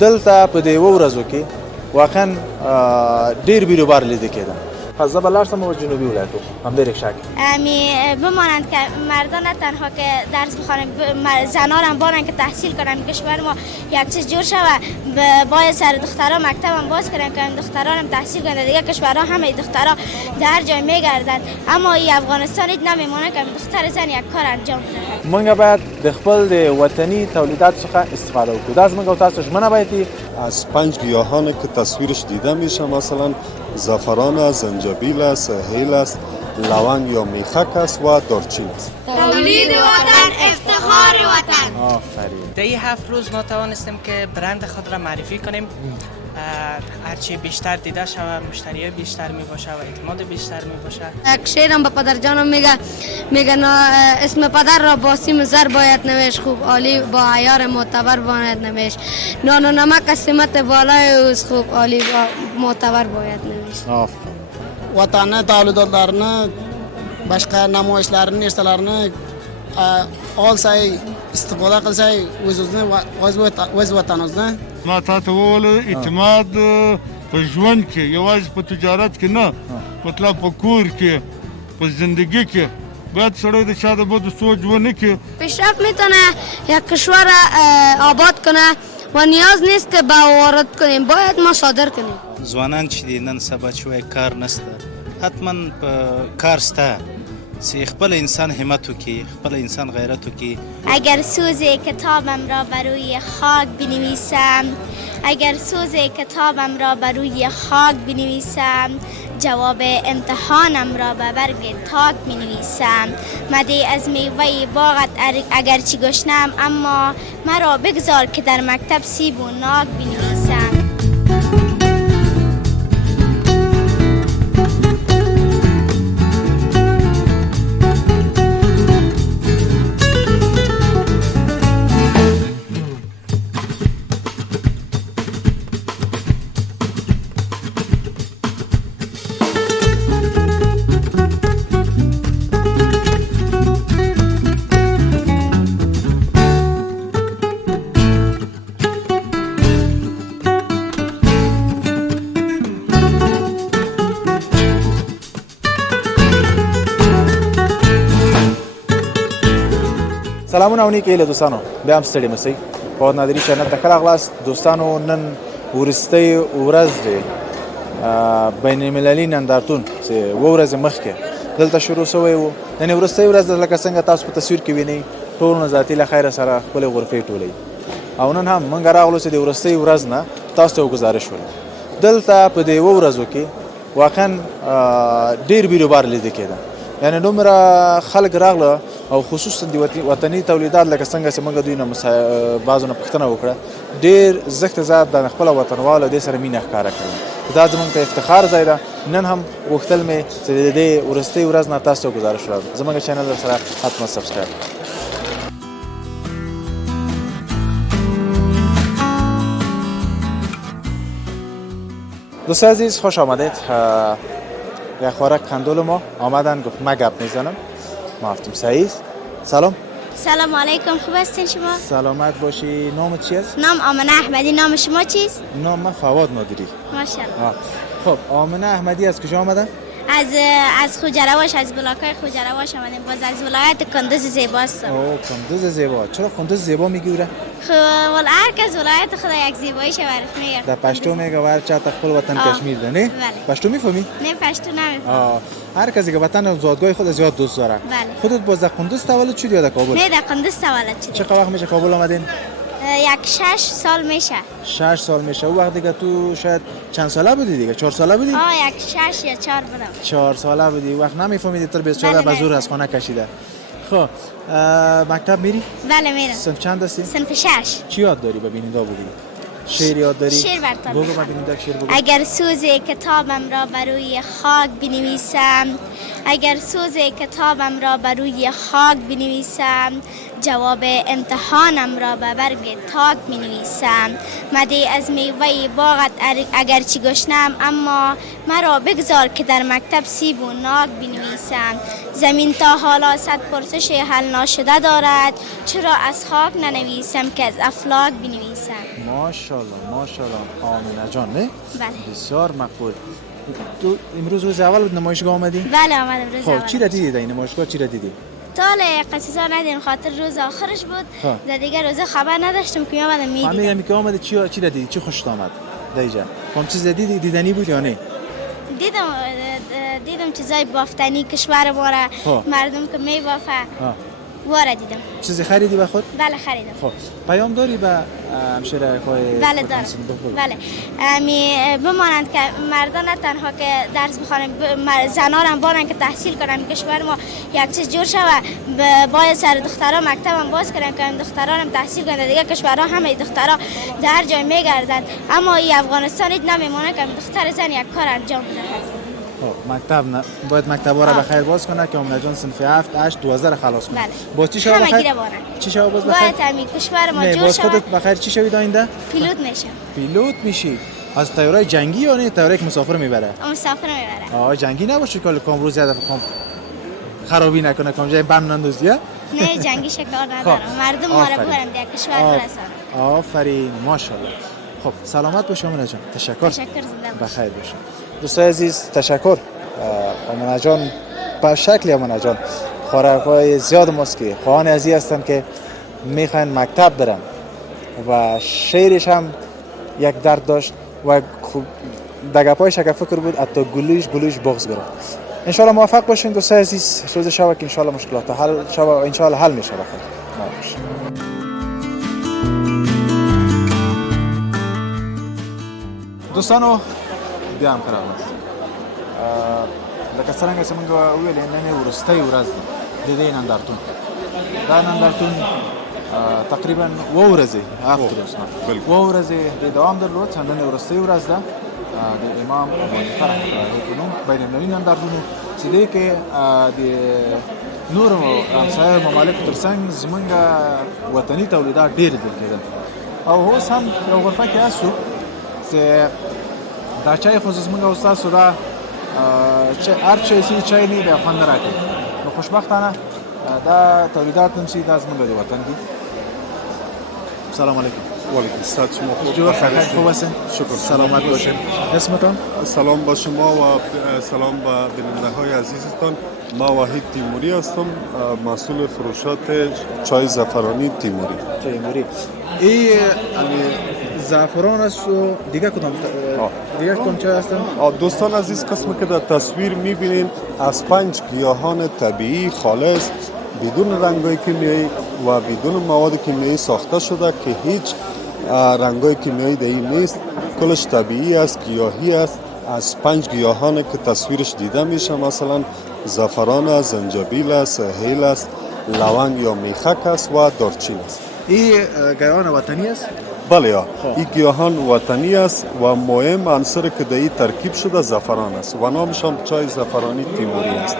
دلته په دې ورځو کې واقعا ډیر بیروبار لیده کېدم. پس زه به لاړ شم جنوبی ولایتو همدې رکشا کې بمانند که مردان نه تنها که درس بخوانند زنان هم بانند که تحصیل کنند. کشور ما یک چیز جور شود باید سر دخترها مکتب هم باز کنند که دختران هم تحصیل کنند. دیگه کشورها همه دخترها در جای میگردند اما این افغانستان هیچ نمیمونه که دختر زن یک کار انجام کنه. موږ باید د خپل د وطني تولیدات څخه استفاده وکړو. دا زموږ او تاسو ژمنه باید از 5 گیاهانی که تصویرش دیده میشه مثلا زعفران است، زنجبیل است، هیل است، لونگ یا میخک است و دارچین است. تولید وطن افتخار وطن. آفرین. در این 7 روز ما توانستیم که برند خود را معرفی کنیم. هرچی بیشتر دیده شود مشتری بیشتر می باشه و اعتماد بیشتر می باشه. یک شعرم به پدر جانم میگه اسم پدر را با سیم زر باید نوشت، خوب عالی با عیار معتبر باید نوشت، نان و نمک سمت بالای اوز خوب عالی با معتبر باید نوشت. آفرین. Vatanı davlatlarını, başka namoyishlarını, narsalarni olsay, istifoda qilsay, o'z vatanimizni. ما تا ته وویل اعتماد په ژوند کې یوازې په تجارت کې نه، مطلب په کور کې، په زندگی کې باید سړی د چا د بدو سوچ ونه کړي. پیشرفت میتونه یک کشور آباد کنه و نیاز نیست که به وارد کنیم، باید ما صادر کنیم. ځوانان چې دي نن سبا چې وایي کار نشته، حتما په کار شته چې خپل انسان همت وکړي، خپل انسان غیرت وکړي. اگر سوز کتابم را بر روی خاک بنویسم، اگر سوز کتابم را بر روی خاک بنویسم، جواب امتحانم را به برگ تاک بنویسم. مده از میوه باغت اگرچه گشنم اما مرا بگذار که در مکتب سیب و ناک بنویسم. سلامونه او نیکې له دوستانو بیا هم ستړي مسئ په نادري چینل ته ښه راغلاست. دوستانو نن وروستۍ ورځ دی بین المللي نندارتون چې 2 ورځې مخکې دلته شروع شوی و. نن وروستۍ ورځ ده لکه څنګه تاسو په تصویر کې وینئ ټول نه ذاتي له خیره سره خپلې غرفې ټولوي او نن هم موږ راغلو چې د وروستۍ ورځ نه تاسو ته یو ګزارش ولرو. دلته په دې 2 ورځو کې واقعا ډېر بیروبار لیده کېده، یعنې دومره خلک راغله او خصوصا د وطني تولیدات لکه څنګه چې موږ دوی نه بعضو نه پوښتنه وکړه، ډېر زښت ذات د خپله وطنوالو دې سره مینه ښکاره کوي. دا زموږ ته افتخار ځای ده. نن هم غوښتل مې چې د دې وروستۍ ورځ نه تاسو ته ګزارش وکړم. زموږ چینل سره حتما سبسکرایب کړئ. دوستان عزیز خوش آمدید. یک خوارک کندول ما آمدن گفت من گپ میزنم. ما گفتیم سعید سلام. سلام علیکم، خوب هستین شما؟ سلامت باشی. نامت چی است؟ نام آمنه احمدی. نام شما چیست؟ نام من فواد نادری. ماشاءالله. خب آمنه احمدی از کجا آمدن؟ از خوجرواش، از بلاکای خوجرواش آمدیم. باز از ولایت کندوز زیبا هستم. اوه کندوز زیبا. چرا کندوز زیبا میگی وره؟ خب والا هر کس ولایت خدا یک زیباییش برات میگه. در پشتو میگه ور چا خپل وطن کشمیر ده نه؟ بله. پشتو میفهمی؟ نه پشتو نمیفهمم. هر کسی که وطن و زادگاه خود زیاد دوست داره. بله. خودت باز در کندوز تولد شدی یا در کابل؟ نه در کندوز تولد شدم. چه وقت میشه کابل آمدین؟ یک 6 سال میشه. 6 سال میشه. اون وقت دیگه تو شاید چند ساله بودی دیگه؟ 4 ساله بودی؟ یک 6 یا 4 بودم. 4 ساله بودی. وقت نمیفهمیدی تا 24 به زور از خانه کشیده. خب مکتب میری؟ بله میرم. صنف چند هستی؟ صنف 6. چی یاد داری ببینید بودی؟ شعر یاد داری؟ شعر براتون بگو ببینید شعر بگو. اگر سوز کتابم را بر روی خاک بنویسم، اگر سوز کتابم را بر روی خاک بنویسم، جواب امتحانم را به برگ تاک بنویسم. مده از میوه باغت اگرچه گشنم اما مرا بگذار که در مکتب سیب و ناک بنویسم. زمین تا حالا صد پرسش حل ناشده دارد، چرا از خاک ننویسم که از افلاک بنویسم. ماشاءالله ماشاءالله آمنه جان نه؟ بله. بسیار مقبول. تو امروز روز اول بود نمایشگاه آمدی؟ بله آمدم روز اول. خب چی را دیدی در این نمایشگاه؟ چی را دیدی؟ تال قصیصا ندیدم خاطر روز آخرش بود. در دیگه روز خبر نداشتم که آمدم میدیدم. میگم که آمدی چی را دیدی؟ چی خوشت آمد؟ دیجا. کم چیز دیدنی بود یا نه؟ دیدم چیزای بافتنی کشور ما را، مردم که میبافه واره دیدم. چیزی خریدی به خود؟ بله خریدم. خب پیام داری به همشهره های بله دارم. بله بمانند که مردان نه تنها که درس بخوانند، زنان هم بانند که تحصیل کنند. کشور ما یک چیز جور شود، باید سر دخترها مکتب هم باز کنند که دختران هم تحصیل کنند. دیگه کشورها همه دخترها در جای میگردند، اما این افغانستان نمیمونه که دختر زن یک کار انجام بده. مکتب نه باید مکتب‌ها را بخیر باز کنه که آمنه جان صنف 7 8 12 را خلاص کنه. باز چی شود بخیر؟ چی شود باز بخیر؟ باید همین کشور ما جور شود. خودت بخیر چی شوید آینده؟ پیلوت میشم. پیلوت میشی؟ از طیاره جنگی یا نه طیاره که مسافر میبره؟ مسافر میبره. جنگی نباشه که کامرو زیاده کام خرابی نکنه، کام جای بم نندازی. نه جنگی شکار ندارم. مردم ما را ببرن در کشور برسانم. آفرین ماشاءالله. خب سلامت باش آمنه جان. تشکر. زنده بخیر باش. دوستای عزیز تشکر. آمنه جان به شکل آمنه جان خوراک‌های زیاد ماست که خواهان ازی هستن که میخواین مکتب برن و شعرش هم یک درد داشت و دگپایش یک فکر بود حتی گلوش بغض گرفت. انشالله موفق باشین دوستای عزیز. روز شب که انشالله مشکلات حل شب و انشالله حل میشه بخیر. دوستانو بیا هم خراب است. لکه څنګه چې موږ ویل نن ورستۍ ورځ ده د دې نندارتون. دا نندارتون تقریبا اوه ورځې اوه ورځې د دوام درلود. نن ورستۍ ورځ ده د امام ابو حنیفه رحمة الله په نوم بین المللي نندارتون چې دی کې د نورو همسایه ممالکو ترڅنګ زمونږ وطني تولیدات ډېر لیدل کېدل او اوس هم یو غرفه کې هستو چې دا چای خو زمونږ او ستاسو دا هر چای نه د خوند راکوي. نو خوشبختانه دا تولیدات هم چې دا زمونږ د وطن دي. سلام علیکم. وعلیکم السلام. شما جوار خیلی خوب هستین؟ شکر. سلامت باشین. اسمتون؟ سلام با شما و سلام به بیننده های عزیزتان. ما وحید تیموری هستم، مسئول فروشات چای زعفرانی تیموری. این زعفران است و دیگه کدام چای هستن؟ دوستان عزیز قسمی که در تصویر میبینین از 5 گیاهان طبیعی خالص بدون رنگ‌های کیمیایی و بدون مواد کیمیایی ساخته شده که هیچ رنگ‌های کیمیایی در این نیست. کلش طبیعی است، گیاهی است. از 5 گیاهان که تصویرش دیده میشه، مثلا زعفران است، زنجبیل است، هیل است، لونگ یا میخک است و دارچین است. این گیاهان وطنی است؟ بله یا این گیاهان وطنی است و مهم عنصر که در این ترکیب شده زعفران است و نامش هم چای زعفرانی تیموری است.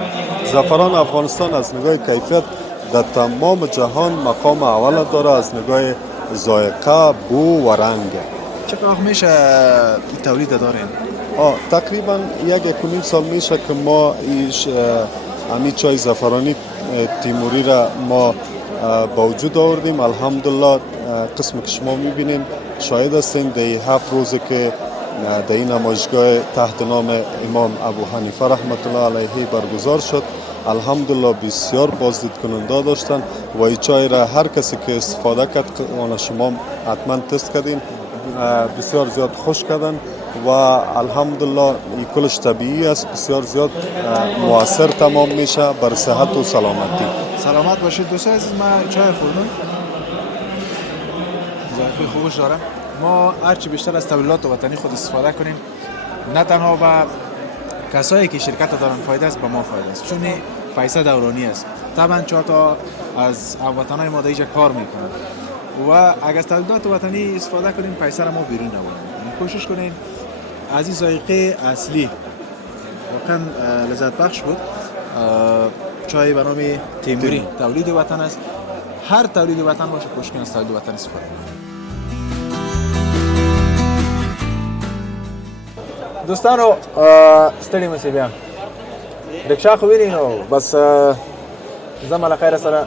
زعفران افغانستان از نگاه کیفیت در تمام جهان مقام اول داره از نگاه ذائقه، بو و رنگ. چقدر میشه تولید دارین؟ تقریبا 1.5 سال میشه که ما امی چای زعفرانی تیموری را ما با وجود آوردیم. الحمدلله قسم که شما میبینین شاهد هستین در 7 روزه که در این نمایشگاه تحت نام امام ابو حنیفه رحمت الله علیه برگزار شد. الحمدلله بسیار بازدید کننده داشتن و این چای را هر کسی که استفاده کرد و شما حتما تست کردین بسیار زیاد خوش کردن و الحمدلله این کلش طبیعی است، بسیار زیاد مؤثر تمام میشه بر صحت و سلامتی. سلامت باشید دوستان عزیز. ما چای خوردم، ذائقه خوبش داره. ما هرچی بیشتر از تولیدات وطنی خود استفاده کنیم، نه تنها به کسایی که شرکت دارن فایده است، به ما فایده است، چون پیسه دورانی است. طبعا چهار تا از هموطنان ما دیگه کار میکنن و اگر از تولیدات وطنی استفاده کنیم پیسه را ما بیرون نبریم. کوشش کنین از این ذائقه اصلی واقعا لذت بخش بود. چای به نام تیموری تولید وطن است. هر تولید وطن باشه کوشش کنین از تولید وطن استفاده کنین. دوستانو ستړي مشه بیا رکشا خو ویني نو بس زما له خیر سره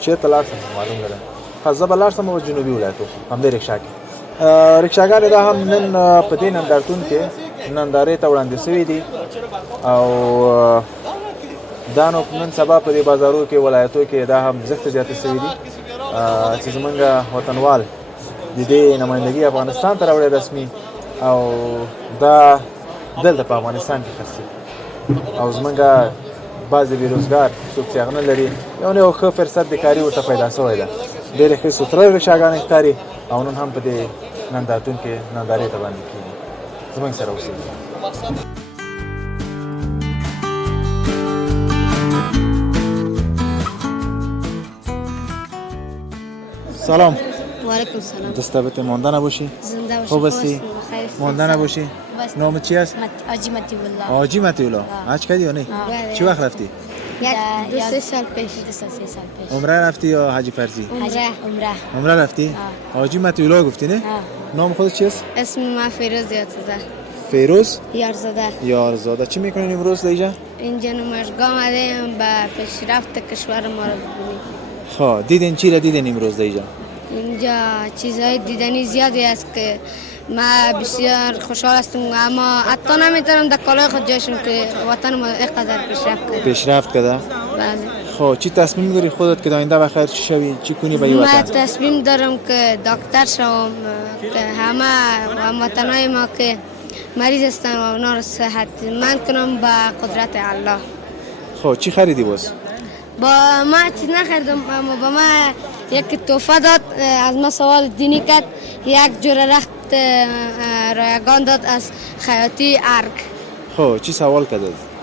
چیرته لاړ شم معلوم نه ده. ښه زه به لاړ شم جنوبي ولایتو همدې رکشا کې. رکشاګانې دا هم نن په دې نندارتون کې نندارې ته وړاندې شوي دي او دا نو نن سبا په دې بازارو کې ولایتو کې دا هم زښت زیاتې شوي دي چې زمونږ وطنوال د دې نمایندګي افغانستان ته راوړی رسمي او دا دلته په افغانستان کې خرڅي او زمونږ بعضې بېروزګار څوک چې هغه نه لري یو نه یو ښه فرصت د کاري ورته پیدا شوی ده. ډېرې ښې سوتره رکشاګانې ښکاري او نن هم په دې نندارتون کې نندارې ته وړاندې کېږي. زموږ سره اوسئ. سلام. وعلیکم سلام. دست به مانده نباشی. زنده باشی. خوب هستی؟ مانده نباشی. نام چی است؟ حاجی متی الله. حاجی متی الله. حج کردی یا نه؟ چی وقت رفتی؟ دو سه سال پیش. عمره رفتی یا حج فرضی؟ عمره رفتی؟ حاجی متی الله گفتی نه؟ نام خودت چی است؟ اسم ما فیروز یارزاده. فیروز؟ یارزاده. یارزاده. چی میکنین امروز اینجا؟ اینجا نمایشگاه آمدیم به پیشرفت کشور ما رو ببینیم. خب دیدین چی را دیدین امروز اینجا؟ اینجا چیزهای دیدنی زیادی است که ما بسیار خوشحال هستم اما حتی نمیتونم در کالای خود جایشم که وطن ما اینقدر پیشرفت کرده. پیشرفت کرده؟ بله. خب چی تصمیم داری خودت که آینده بخیر چی شوی؟ چی کنی به وطن؟ من تصمیم دارم که دکتر شوم که همه هموطنای ما که مریض هستن و اونا رو صحت من کنم با قدرت الله. خب چی خریدی باز؟ با ما چیز نخریدم اما با ما یک تحفه داد از ما سوال دینی کرد یک جور رخت رایگان داد از خیاطی ارگ. خب چی سوال کرد؟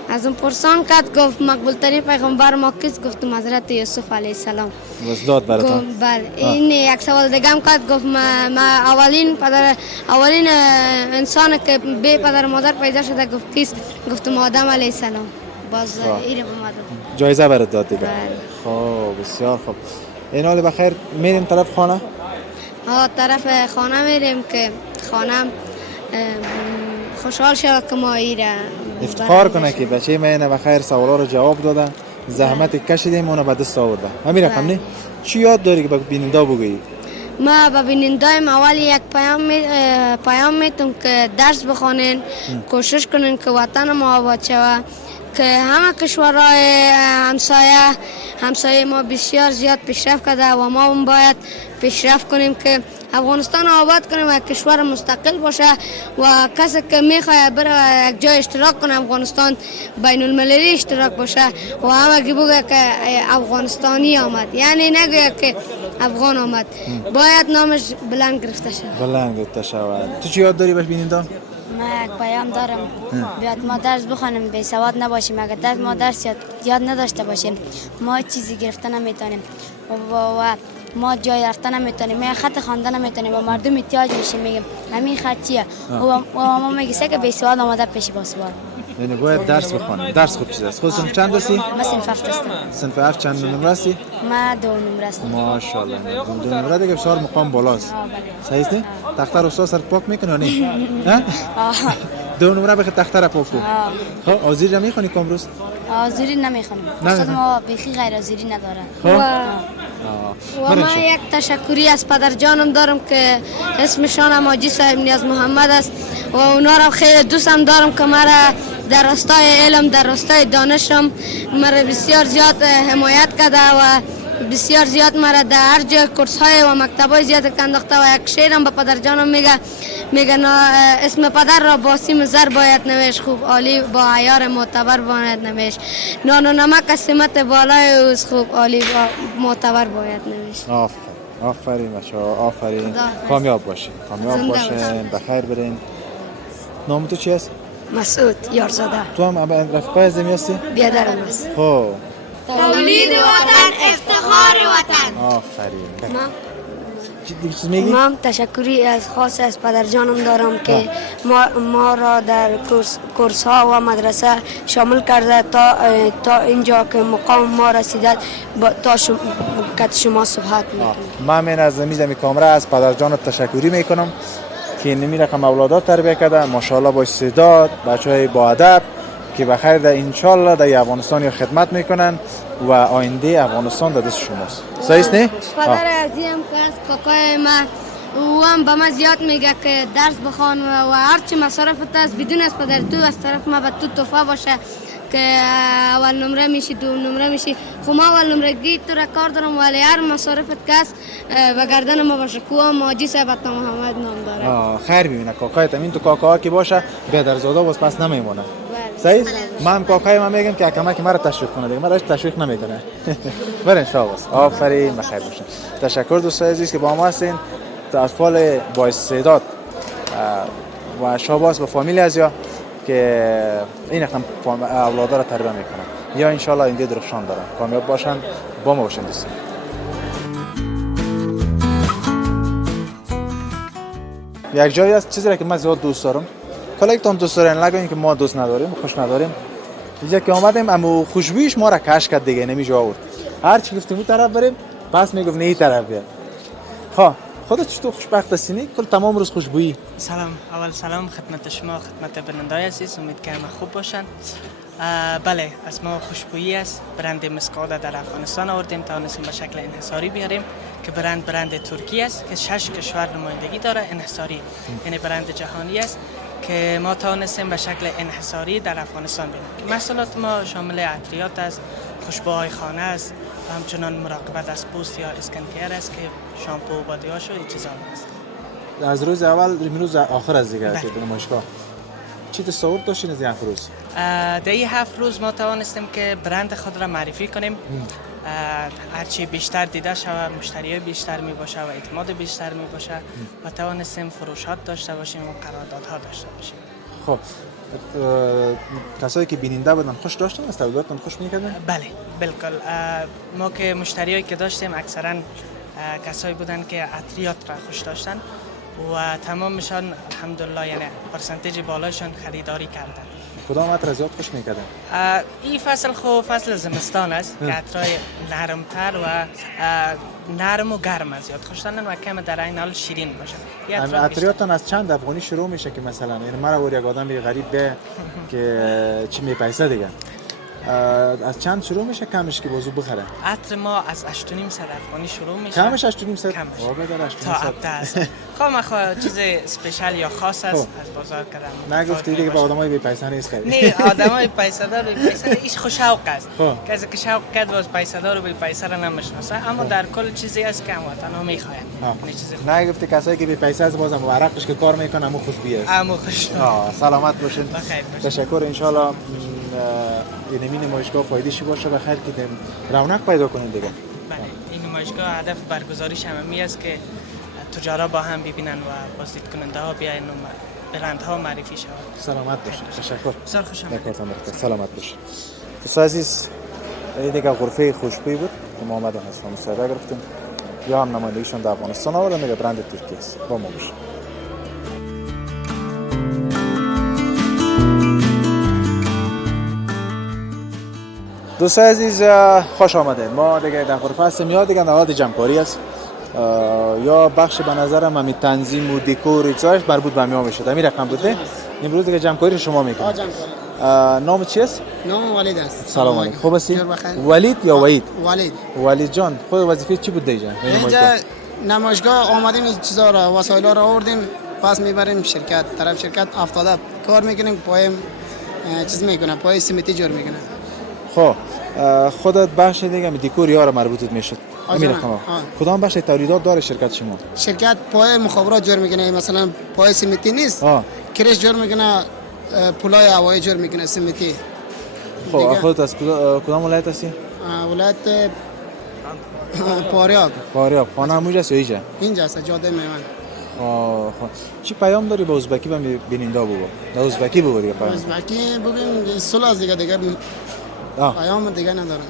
از اون پرسان کرد گفت مقبول ترین پیغمبر ما کیست؟ گفتم حضرت یوسف علیه السلام. بس داد براتون؟ بله. این یک سوال دیگه هم کرد گفت ما اولین انسان که بی پدر و مادر پیدا شده گفت کیست؟ گفتم آدم علیه السلام. باز این به ما داد. جایزه برات داد دیگه. بله. خب بسیار خوب. این حال بخیر میریم طرف خانه؟ طرف خانه میریم که خانم خوشحال شود که ما ایره افتخار کنه که بچه من بخیر سوالا رو جواب داده، زحمت کشیدیم اونو به دست آورده. همین رقم نه؟ چی یاد داری که به بیننده بگویی؟ ما به بیننده‌ام اول یک پیام میتونم که درس بخونین، کوشش کنین که وطن ما آباد شود، که همه کشورهای همسایه ما بسیار زیاد پیشرفت کرده و ما هم باید پیشرفت کنیم که افغانستان آباد کنیم و کشور مستقل باشه و کسی که میخواد بره یک جای اشتراک کنه افغانستان بین المللی اشتراک باشه و همه بگه که افغانستانی آمد، یعنی نگه که افغان آمد، باید نامش بلند گرفته شود. بلند گرفته شود. تو چی یاد داری باش بیننده؟ من یک پیام دارم بیاد ما درس بخونیم بی سواد نباشیم، اگر ما درس یاد نداشته باشیم ما چیزی گرفته نمیتونیم و ما جای رفتن نمیتونیم، ما خط خواندن نمیتونیم و مردم احتیاج میشیم میگیم همین خط چیه و ما میگه که بی سواد آمده پیش با سواد. یعنی باید درس بخونیم. درس خوب چیز است. خود صنف چند هستی؟ من صنف 7 هستم. صنف 7 چند نمره هستی؟ من 2 نمره هستم. ماشاءالله. 2 نمره دیگه بسیار مقام بالاست. صحیح است؟ تخته رو استاد پاک میکنه نه؟ 2 نمره بخیر تخته را پاک کن. خب آذری را میخونی که امروز؟ آذری نمیخونم. استاد ما بیخی غیر آذری نداره. و من یک تشکری از پدر جانم دارم که اسمشان هم حاجی صاحب نیاز محمد است و اونا را خیلی دوستم دارم که مرا در راستای علم در راستای دانشم مرا بسیار زیاد حمایت کرده و بسیار زیاد مرا در هر جای کورس های و مکتب های زیاد انداخته و یک شعرم به پدر جانم میگه اسم پدر را با سیم زر باید نوشت، خوب عالی با عیار معتبر باید نوشت، نان و نمک از سمت بالای اوز خوب عالی با معتبر باید نوشت. آفرین بچه‌ها، آفرین. کامیاب باشین. بخیر برین. نام تو چی است؟ مسعود یارزاده. تو هم رفیقای زمین هستی؟ بیادرم است. خب تولید وطن افتخار وطن. آفرین. من تشکری از خاص از پدر جانم دارم که ما را در کورس ها و مدرسه شامل کرده تا اینجا که مقام ما رسیده تا شما صحبت میکنم. من از میزمی کامره از پدر جان تشکری میکنم که نمی رقم اولادات تربیه کرده، ماشاءالله با استعداد، بچهای با ادب که بخیر در انشالله در افغانستان خدمت میکنن و آینده افغانستان در دست شماست. صحیح است نه؟ پدر عزیزم که از کاکای ما او هم به من زیاد میگه که درس بخوان و هرچی مصارفت است بدون از پدر تو از طرف ما به تو تحفه باشه که اول نمره میشی دوم نمره میشی. خب ما اول نمرگی تو را کار دارم ولی هر مصارفت که است به گردن ما باشه. کوه ماجی صاحب عطا محمد نام داره. خیر ببینه کاکایت همین تو کاکاها که باشه بیادرزاده باز پس نمیمونه. صحیح؟ من کاکای من میگم که کمک مرا تشویق کنه دیگه. مرا تشویق نمیکنه. برین شاباس. آفرین بخیر باشین. تشکر دوستان عزیز که با ما هستین. اطفال با استعداد و شاباس به فامیل ازیا که این رقم اولادا را تربیت میکنن یا انشالله این درخشان دارن کامیاب باشن با ما باشن دوستان. یک جایی هست چیزی را که من زیاد دوست دارم کلا تام دوست دارن لگن که ما دوست نداریم خوش نداریم اینجا که اومدیم اما خوشبویش ما را کش کرد دیگه نمیجا آورد هر چی گفتیم اون طرف بریم پس میگفت نه این طرف بیا. ها خودت چطور خوشبخت هستی؟ کل تمام روز خوشبویی. سلام، اول سلام خدمت شما، خدمت بیننده‌های عزیز، امیدوارم خوب باشن. بله، از ما خوشبویی است. برند مسکادا در افغانستان آوردیم توانستیم به شکل انحصاری بیاریم که برند ترکی است که 6 کشور نمایندگی داره انحصاری، یعنی برند جهانی است که ما توانستیم به شکل انحصاری در افغانستان بیاریم که محصولات ما شامل عطریات است، خوشبوهای خانه است و همچنان مراقبت از پوست یا اسکنکیر است که شامپو و بادی‌واش و این چیزا است. از روز اول روز آخر از دیگه که نمایشگاه چی تصور داشتین از این 7 روز؟ در این 7 روز ما توانستیم که برند خود را معرفی کنیم. هرچی بیشتر دیده شود مشتری بیشتر می باشه و اعتماد بیشتر می باشه و توانستیم فروشات داشته باشیم و قراردادها داشته باشیم. خب کسایی که بیننده بودن خوش داشتن از تولیداتتون خوش می‌کردن؟ بله بالکل. ما که مشتریایی که داشتیم اکثرا کسایی بودن که عطریات را خوش داشتن و تمامشان الحمدلله یعنی پرسنتیج بالایشان خریداری کردن. کدام عطر زیاد خوش می‌کردن؟ این فصل فصل زمستان است که عطرای نرمتر و نرم و گرم از زیاد خوش دارن و کم در این حال شیرین باشن. عطریاتون از چند افغانی شروع میشه که مثلا یعنی مرا ور یک آدم غریب به که چی میپیسه دیگه از چند شروع میشه کمش که بازو بخره؟ عطر ما از 8.5 افغانی شروع میشه. کمش 8.5 تا 8.5 خب ما چیز اسپیشال یا خاص است از بازار کردم. نگفتی دیگه به آدمای بی پیسه نیست خرید. نه آدمای پیسه دار بی پیسه ایش خوش شوق است. کسی که شوق کرد باز پیسه دار و بی پیسه را نمیشناسه اما در کل چیزی است که هموطنا میخواین. نگفتی کسایی که بی پیسه است بازم ورقش که کار میکنه همو خوشبی است. همو خوش. سلامت باشین. بخیر باشین. تشکر ان شاء الله این نمایشگاه فایده‌شی باشه و خیر که رونق پیدا کنین دیگه. بله این نمایشگاه هدف برگزاریش همین است که تجارا با هم ببینن و بازدید کننده ها بیاین و برندها معرفی شود. سلامت باشین. تشکر. بسیار خوش آمدید. سلامت باشین. دوستان عزیز این دیگه غرفه خوشبویی بود که ما اومدیم از مصاحبه گرفتیم یا هم نمایندگیشون در افغانستان آوردن میگه برند ترکی است. با ما باشین. دوستان عزیز خوش آمدید. ما دیگه در غرفه هستیم یا دیگه نهاد جمع‌کاری است یا بخش به نظرم همین تنظیم و دکور و چیزاش مربوط به ما میشه. همین رقم بوده. امروز دیگه جمع‌کاری شما میکنید. نام چی است؟ نام ولید است. سلام علیکم. خوب هستی؟ ولید یا وحید؟ ولید جان خود وظیفه چی بود اینجا؟ اینجا نمایشگاه آمدیم این چیزا را وسایل را آوردیم پس میبریم شرکت طرف شرکت افتاده کار میکنیم پای چیز میکنه پای سیمتی جور میکنه. خب خودت بخش دیگه دکور یار مربوطت میشد. امیر خانم کدام بخش تولیدات داره شرکت شما؟ شرکت پای مخابرات جور میکنه مثلا پای سیمتی نیست کرش جور میکنه پلای هوایی جور میکنه سیمتی. خب خودت از کدام ولایت هستی؟ ولایت فاریاب. خانه همونجا است یا اینجا؟ اینجا است جاده میوان. خب چی پیام داری به ازبکی به بیننده بگو؟ در ازبکی بگو دیگه پیام. ازبکی بگیم صلح دیگه پیام دیگه نداره.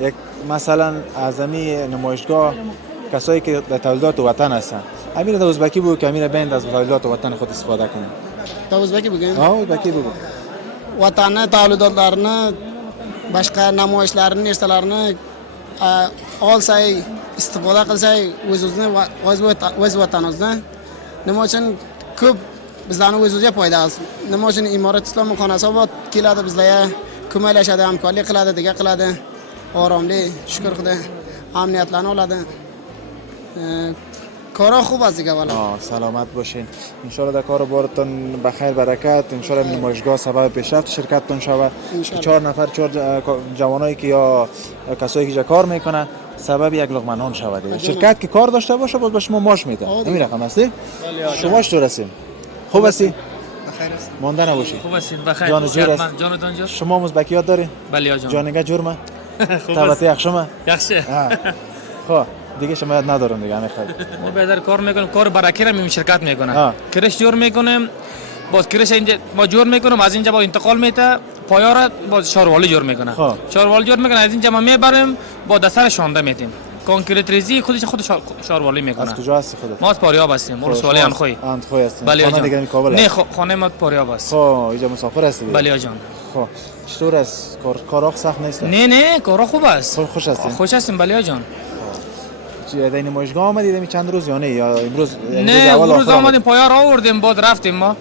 یک مثلا اعظمی نمایشگاه کسایی که در تولیدات وطن هستن همین در ازبکی بگو که همین بند از تولیدات وطن خود استفاده کنن. در ازبکی بگیم؟ ازبکی بگو. Vatanı tavlidatlarını, başka namoyishlarını, işlerini alsay, istifade kılsay, öz vatanımızda. Nima uchun ko'p bizlarni o'z-o'ziga foyda nima uchun imorat islom xonasabod keladi bizlarga ko'maklashadi hamkorlik qiladi degan qiladi oromli shukur xudo amniyatlarni oladi کارا خوب است دیگه والا سلامت باشین ان شاء الله در کار بارتون بخیر برکت ان شاء الله نمایشگاه سبب پیشرفت شرکتتون شود 4 نفر 4 جوانایی که یا کسایی که کار میکنه سبب یک لقمه نان شود شرکت که کار داشته باشه باز به شما ماش میده همین رقم هستی شما چطور هستین خوب هستی بخیر است مانده نباشی خوب هستید بخیر جان زور است جانتان جان شما مزبکیات داری بله جان جانگه جرمه خوب است تبته یخشمه یخشه خب دیگه شما یاد ندارم دیگه همین خیلی ما بهتر کار میکنیم کار برکی را می‌کنیم شرکت میکنه کرش جور میکنیم باز کرش اینجا ما جور میکنیم از اینجا با انتقال میته پایا را باز شاروالی جور میکنه شاروالی جور میکنه از اینجا ما میبریم با دسر شانده میتیم کانکریت ریزی خود شاروالی میکنه از کجا هستی خودت ما از پاریاب هستیم ولسوالی انخوی انخوی هستیم بله خانه دیگه کابل نه خانه ما پاریاب است خب اینجا مسافر هستی بله جان خب چطور است کار سخت نیست نه کار خوب است خوش هستیم خوش هستیم بله جان در نمایشگاه آمدید چند روز یا نه یا امروز نه امروز آمدیم پایا را آوردیم بعد رفتیم ما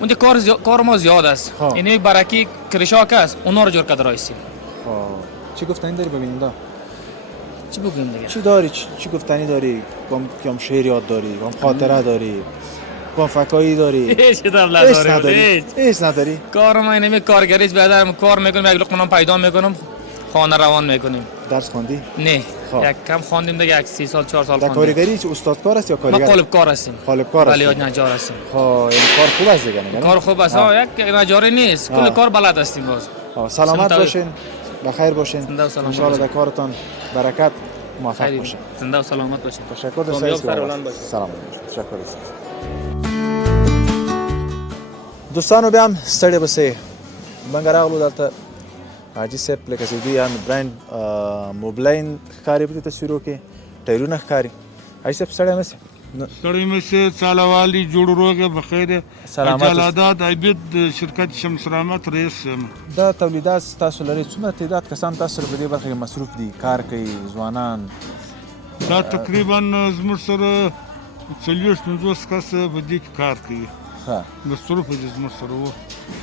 اونجا کار ما زیاد است یعنی برکی کرشاک است اونا رو جور کرده رایسیم چی گفتنی داری ببینیم چی بگیم دیگه چی داری چی گفتنی داری کم شعر یاد داری کم خاطره داری کم فکایی داری هیچ نداری کار ما اینه کارگریست بهتر کار میکنیم یک لقمه نان پیدا میکنم خانه روان میکنیم درس خوندی نه یک کم خواندیم دیگه یک 3 سال 4 سال خواندیم در کارگری استادکار است یا کارگر ما قالب کار هستیم قالب کار بله نجار هستیم خب این کار خوب است دیگه نه کار خوب است یک نجاری نیست کل کار بلد هستیم باز سلامت باشین بخیر باشین زنده و سلامت ان شاء الله در کارتون برکت موفق باشین زنده و سلامت باشین تشکر دوستان سلام تشکر دوستانو بیا هم ستړي بسې موږ راغلو دلته حاجي صاحب لکه چې دوی هم برانډ موبلاین ښکاري په دې تصویرو کې ټایرونه ښکاري حاجي صاحب ستړی مه سې ستړی مه سې سالوالي جوړ روغ بخیر جلادات عبید شرکت شمس رحمت رئیس یم دا تولیدات تاسو لرئ څومره تعداد کسان تاسو په دې برخه کې مصروف دي کار کوي ځوانان دا تقریبا زموږ سره 40-50 کس په دې کې کار کوي مصروف دي زموږ سره وو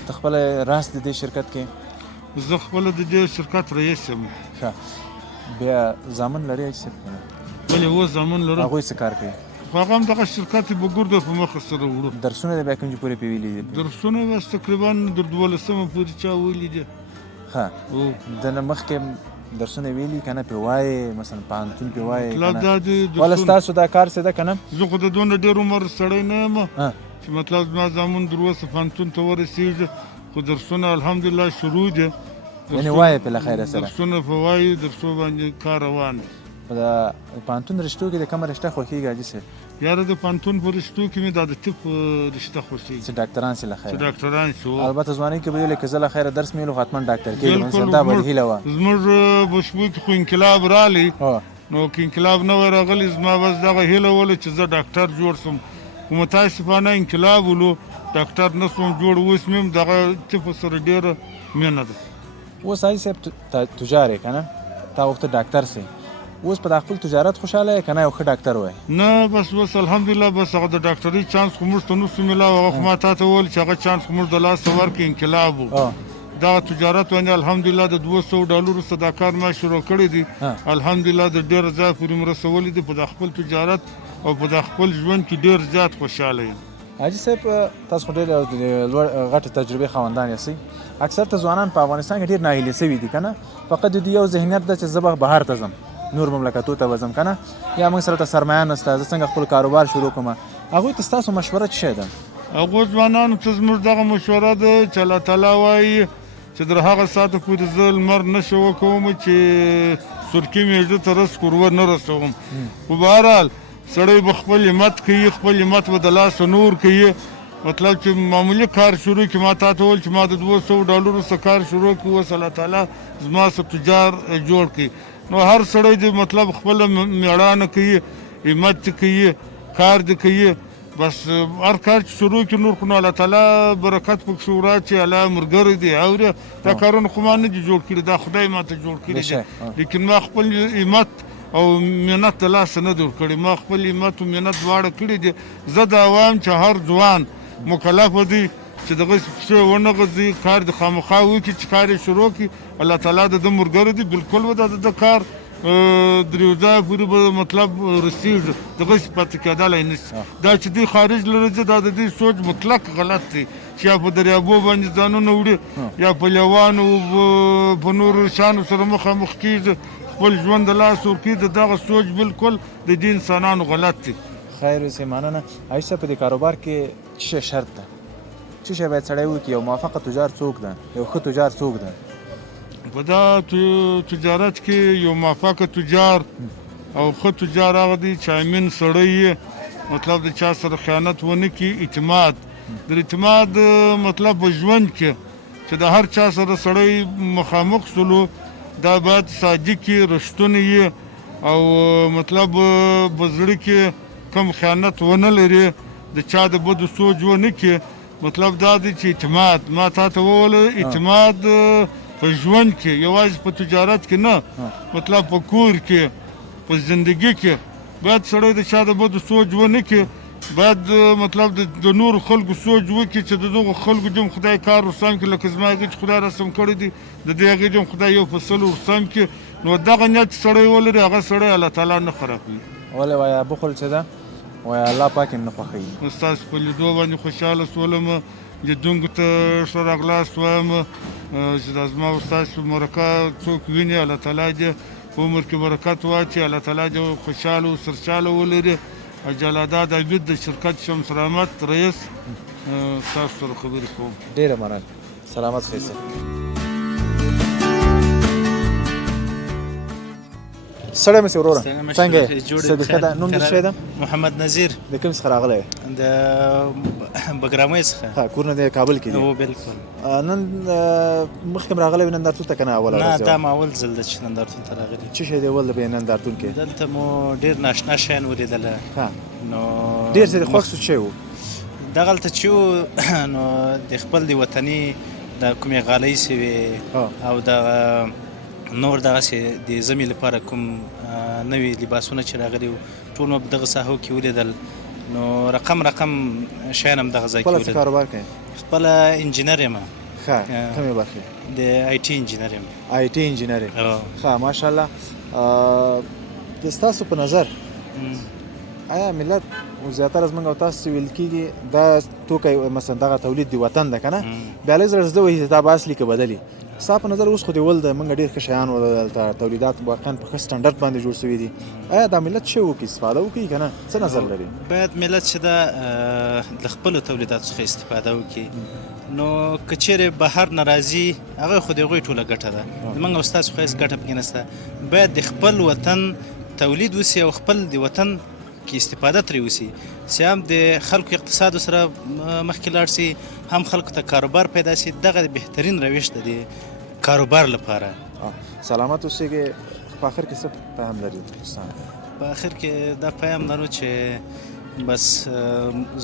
ته خپل راس د دې شرکت کې زه خپل د دې شرکت رئیس یم بیا زامن لري چې بلې و زامن لرم هغوی څه کار کوي خو هغه هم دغه شرکت به ګرده په مخه سره وړو درسونه بیا کوم چې پورې پې ویلي دي درسونه بس تقریبا در 12مه پورې چا ویلي دي ښه د نه مخکې درسونه ویلي که نه پې وایې مثلا پوهنتون پې وایې وله ستاسو دا کار څه ده که نه زه خو د دونه ډېر عمر سړی نه یم چې مطلب زما زامن در اوسه پوهنتون ته ورسېږي خو درسونه الحمدلله شروع دي یعنې وایې پې له خیره سره درسونه په وایي درسو باندې کار روان دی په د پوهنتون رشتو کې د کومه رشته خوښېږي حاجي صاحب یاره د پوهنتون په رشتو کې مې دا د طب رشته خوښېږي چې ډاکټران سي له خیره چې ډاکټران شو البته ځوانۍ کې به ویلې که زه له خیره درس مې ویلو حتما ډاکټر کېږم مثلا دا به هیله وه زموږ بشبو کې خو انقلاب رالی نو که انقلاب نه وی راغلی زما بس دغه هیله وله چې زه ډاکټر جوړ سم خو متاسفانه انقلاب ولو ډاکټر نه سوم جوړ اوس مې هم دغه طب سره ډېره مینه ده اوس حاجي صاحب تجار یې که نه تا غوښته ډاکټر سي اوس په خپل تجارت خوشاله یې که نه یو ښه ډاکټر وای نه بس الحمدلله بس هغه د ډاکټرۍ چانس خو موږ ته نسو میلاو هغه خو ما تا ته وویل چې هغه چانس خو موږ د لاسه ورکړي انقلاب و دغه تجارت باندې الحمدلله د $200 څخه دا کار ما شروع کړی دی الحمدلله د ډېر ځای پورې مې رسولی دی په د خپل تجارت او په د خپل ژوند کې ډېر زیات خوشحاله یم حاجي صاحب تاسو خو ډېر غټې تجربې خاوندان یاستئ اکثر ته ځوانان په افغانستان کې ډېر ناهیلي سوي دي که نه فقط د دې یو ذهنیت ده چې زه به بهر ته ځم نور مملکتو ته به ځم که نه یا موږ سره ته سرمایه نشته زه څنګه خپل کاروبار شروع کړم هغوی ته ستاسو مشوره څه شی ده هغو ځوانانو ته زموږ دغه مشوره ده چې الله تعالی وایي چې در هغه ساعته پورې زه لمر نشه وکوم چې سرکي مېږه ته رس کورور نه رسوم خو بهرحال سړی به خپل همت کوي خپل همت به د لاسه نور کوي مطلب چې معمولي کار شروع کړي ما تا ته وویل چې ما د $200 څخه کار شروع کړي اوس الله تعالی زما څه تجار جوړ کړي نو هر سړی دې مطلب خپله مېړانه کوي همت کوي کار دې کوي بس هر کار چې شروع کړي نور خو نو الله تعالی برکت پکښې وراچي الله ملګری دی اورې دا کارونه خو ما نه دي جوړ کړي دا خدای ما ته جوړ کړي دي لیکن ما خپل همت او مهنت د لاسه نه جوړ کړي ما خپل همت او مهنت دواړه کړي دي زه دا وایم چې هر ځوان مکلف دي چې دغه پسې ونه غځي کار د خامخا وکړي چې کار یې شروع کړي الله تعالی د ده ملګری دی بالکل به د کار درې ځایه پورې به مطلب رسېږي دغسې پاتې کېدلی نه شي دا چې دوی خارج له راځي دا د دوی سوچ مطلق غلط دی چې یا په دریابو باندې ځانونه وړي یا په لیوانو په نورو شیانو سره مخامخ کېږي خپل ژوند د لاس ورکوي د دغه سوچ بالکل د دې انسانانو غلط دی. خیر اوسې مننه. عایشه په دې کاروبار کې څه شی شرط ده؟ څه شی باید سړی وکړي؟ یو موفقه تجار څوک ده؟ یو ښه تجار څوک ده؟ په دا تجارت کې یو موفقه تجار او ښه تجار هغه دی چې امین سړی یې مطلب د چا سره خیانت ونه کړي. اعتماد د اعتماد مطلب په ژوند کې چې د هر چا سره سړی مخامخ سلو دا باید صادق یې رښتونی یې او مطلب په زړه کې کم خیانت ونه لري د چا د بدو سوچ ونه کړي. مطلب دا دی چې اعتماد ما تا ته وویل اعتماد په ژوند کې یوازې په تجارت کې نه مطلب په کور کې په زندگی کې باید سړی د چا د بدو سوچ ونه کړي باید مطلب د نورو خلکو سوچ وکړي چې د دغو خلکو جم خدای کار ورسم کړي لکه زما هغې چې خدای رسم کړی دی د دې هغې جم خدای یو فصل ورسم کړي نو دغه نیت سړی ولري هغه سړی الله تعالی نه خرابوي. ولې وایه بخل چې ده وایه الله پاک یې نه خوښوي. ستاسو په لیدو باندې خوشحاله شولم لیدونکو ته ښه راغلاست وایم چې دا زما او ستاسو مرکه څوک ویني الله تعالی دې په عمر کې برکت واچي الله تعالی دې خوشحاله او سرچاله ولري. جلاداد عبید د شرکت شمس رحمت رئیس ستاسو سره خبرې کوم. ډېره مننه. سلامت اوسئ. سړی مې سي وروره څنګه یې څه بېخه ده نوم دې څه ده؟ محمد نظیر. د کوم څخه راغلی یې؟ د بګرامۍ څخه. کورونه د کابل کې دي؟ هو بالکل. نن مخکې م راغلی وې نندارتون ته که نه اوله ورځ؟ نه دا مې اول ځل ده چې نندارتون ته راغلی. څه شی دی ول به نندارتون کې؟ دلته مو ډېر ناشنا شیان ولیدله. نو ډېر څه خوښ څه شی و؟ دغلته چې و نو د خپل د وطني د کومې غالۍ سوې او د نور دغسې د ژمي لپاره کوم نوي لباسونه چې راغلي وو ټول مو په دغه ساحو کې ولیدل. نو رقم شیان هم دغه ځای کې خپله څه کاروبار کوې؟ خپله انجینر یم. ښه کومې برخې؟ د آی ټي انجینر یم. آی ټي انجینر یې؟ ښه ماشاءالله. د ستاسو په نظر آیا ملت زیاتره زموږ او تاسو چې ویل کېږي دا توکی مثلا دغه تولید د وطن ده که نه بیا لږ زړه زده وایي چې دا به اصلي که بدلي ستا په نظر اوس خو دې ول د موږ ډېر ښه شیان ول دلته تولیدات واقعا په ښه سټنډرډ باندې جوړ شوي دي آیا دا ملت څه وکړي استفاده وکړي که نه څه نظر لري؟ باید ملت چې ده د خپلو تولیداتو څخه استفاده وکړي. نو که چیرې بهر نه راځي هغه خو د هغوی ټوله ګټه ده د موږ او ستاسو خو هېڅ ګټه پکې نشته. باید د خپل وطن تولید وسي او خپل د وطن کې استفاده ترې وسي چې هم د خلکو اقتصادو سره مخکې لاړ سي هم خلکو ته کاروبار پیدا سي. دغه بهترین روش ده د کاروبار لپاره. سلامت اوسئ. په آخر کې څه پیغام لري دوستان؟ په آخر کې دا پیغام لرو چې بس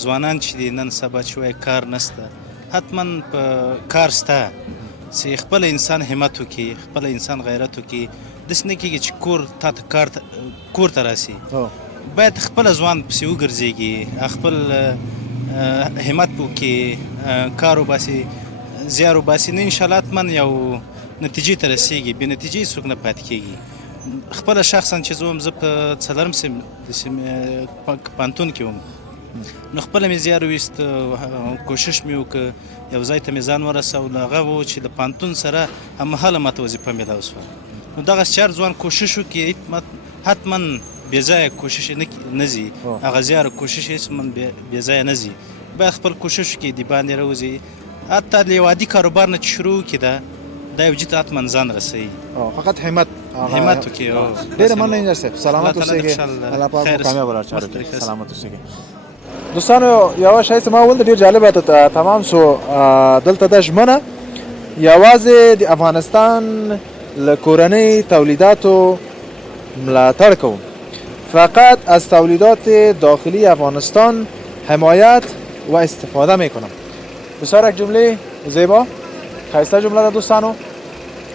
ځوانان چې دي نن سبا چې وایي کار نشته حتما په کار شته چې خپل انسان همت وکړي خپل انسان غیرت وکړي. داسې نه کېږي چې کور ته راسي باید خپل ځوان پسې وګرځېږي خپل همت وکړي کار وباسي زیار وباسي نو انشاءالله حتما یو نتیجې ته رسېږي بې نتیجې څوک نه پاتې کېږي. خپله شخصا چې زه وم زه په څلرم پوهنتون کې وم نو خپله مې زیار وویست کوشش مې وکړ یو ځای ته مې ځان ورسو نو هغه و چې د پوهنتون سره هممهاله ماته وظیفه میلاو شوه. نو دغسې چې هر ځوان کوشش وکړي حتما بې ځایه کوشش نه ځي هغه زیار کوشش هېڅ بې ځایه نه ځي. باید خپل کوشش وکړي د باندې راوځي حتی د یو عادي کاروبار نه چې شروع وکړي دا یو جد حتما ځان رسوي. فقط همت وکړي. ډېره مننه انجینر صاحب. سلامت اوسئ. الله پاک مو کامیاب ولر چارو کې. سلامت اوسئ. دوستانو یوه شی چې ما ولده ډېر جالبه تمام سو دلته د ژمنه یوازې د افغانستان له کورنۍ تولیداتو ملاتړ کوم فقط از تولیدات داخلی افغانستان حمایت و استفاده میکنم. بسیار یک جمله زیبا خیسته جمله ده دوستانو.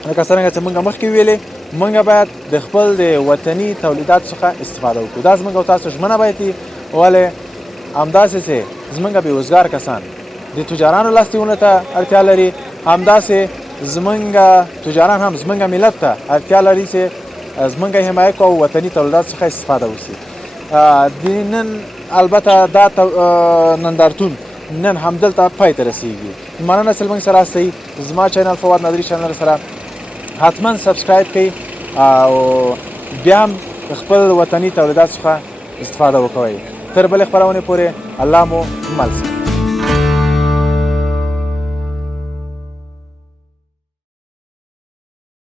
لکه څرنګه چې موږ مخکې ویلې موږ باید د خپل د وطني تولیدات څخه استفاده وکړو. دا زموږ او تاسو ژمنه باید وي ولې همداسې چې زمونږ بېوزګار کسان د تجارانو لاسنیولو ته اړتیا لري، همداسې زمونږ تجاران هم زمونږ ملت ته اړتیا لري چې زمونږ حمایت کو او وطني تولیداتو څخه استفاده وشي. د نن البته دا نندارتون نن همدلته پای ته رسیږي. مننه چې زموږ سره یاستئ. زما چینل فواد نادري چینل سره حتما سبسکرایب کړئ او بیا هم خپل وطني تولیدات څخه استفاده وکوئ. تر بلې خپرونې پورې الله مو مل شه.